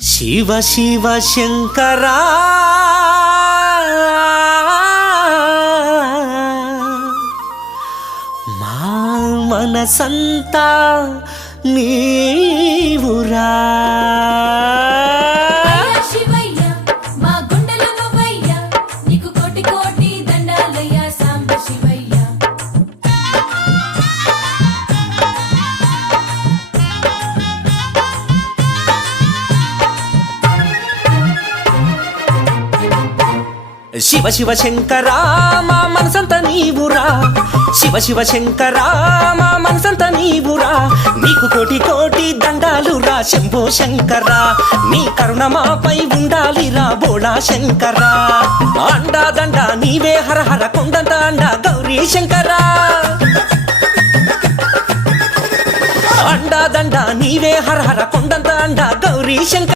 శివ శివ శంకరా మా మనసంతా నీవురా. శివ శివ శంకరా మా మనసంత నీవురా. శివ శివ శంకరా మా మనసంత నీవురా. నీకు కోటి కోటి దండాలురా శంభో శంకరా. నీ కరుణ మాపై ఉండాలిరా బోళా శంకరా. అండా దండ నీవే హర హర కొండంత అండ గౌరీ శంకరా. అండా దండ నీవే హర హర కొండంత అండ గౌరీ శంకర.